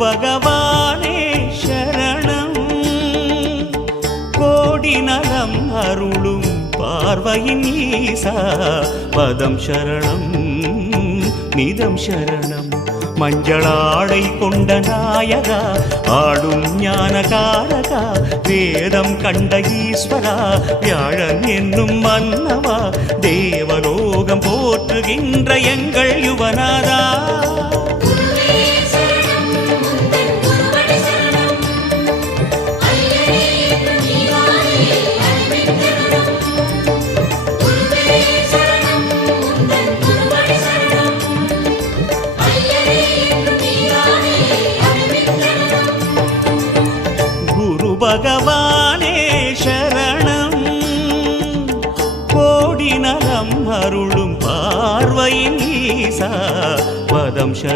பகவானே சரணம் கோடி நலம் அருளும் பார்வையின் ஈசா பதம் சரணம் நிதம் சரணம் மஞ்சளாடை கொண்ட நாயகா ஆடும் ஞானகாரகா வேதம் கண்ட ஈஸ்வரா வியாழன் என்னும் மன்னவா தேவலோகம் போற்றுகின்ற எங்கள் யுவனாதா பகவானே சரணம் கோடி நலம் அருளும் பார்வையின் ஈசா பதம் சரணம்